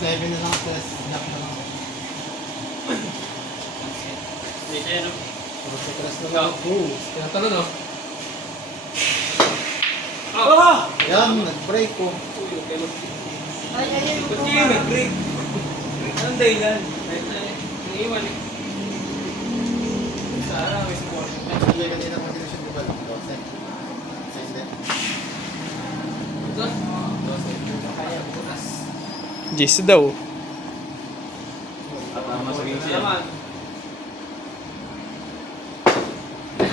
11 na lang, stress. Lock na lang. Dito yan, no? Stress na lang. Tinatanong, no? Yan, nag-break ko. Ay, Ba't kayo nag-break? Anong dahilan? Naiiwan eh. Sana may support. Hindi kanina pa sila siya bubal. 12. Sende. Ito? Kaya bukas. Jis daw. Tama sa game siya.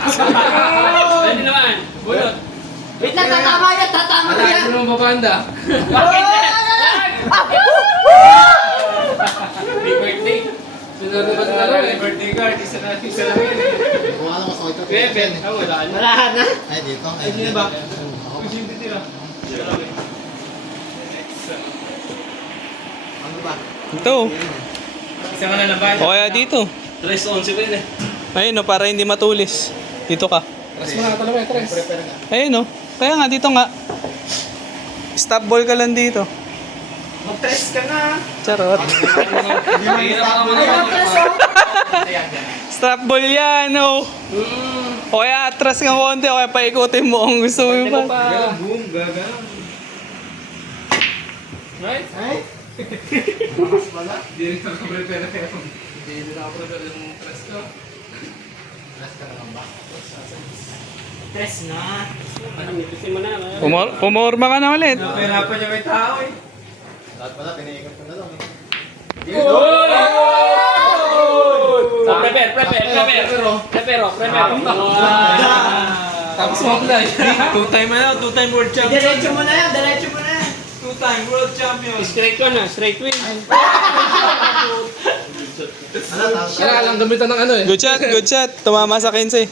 Pwede naman. Bunot. wait lang, tatama yan, tatama Alay, yan. ito naman babanda. Happy birthday. Sunod na ba ito laro Happy eh? birthday card. Isa na lang yun. Kung alam mas okay ito. Bebe. Wala na. Wala na. Ay, dito. Ay, sino ba? Ako. Kung sino titira. Siya lang eh. Ano ba? Ito. Isa ka na lang ba? O kaya dito. 3-11 pa yun eh. Ayun no, para hindi matulis. Dito ka. Tres mo nga talaga, tres. Prepare nga. Ayun no. Kaya nga, dito nga. Stop ball ka lang dito. Mag-tres ka na. Charot. Hirap naman Ay, naman. mag-tres oh. Stop ball yan, no. O kaya atras ka konti, o kaya paikutin mo kung gusto mo yung Galang, pa. boom, gagalang. Right? Ay! Bakas pala. Hindi rin nakaprepare na kaya. Hindi rin nakaprepare yung tres ko. Stress ka na lang ba? Tres na. Kasi mo na. Pumorma ka na ulit. Napahirapan niya may tao eh. Lahat pala, pinaikot ko na lang eh. Prepare. Tapos makulay. Two-time world champion. Diretso mo na yan, diretso mo na yan. Two-time world champion. Straight ko na, straight win. Ano, tawag siya? Kailangan lang gamitan ng ano eh. Good shot, good shot. Tumama sa 15.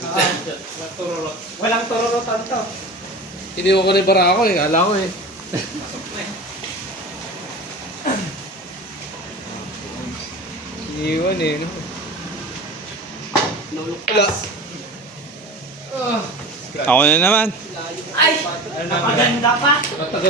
Walang tororotan to. Iniwan ko na yung bara ako eh. Kala ko eh. Iwan eh. No? Wala. Ako na naman. Ay, napaganda pa. Matagal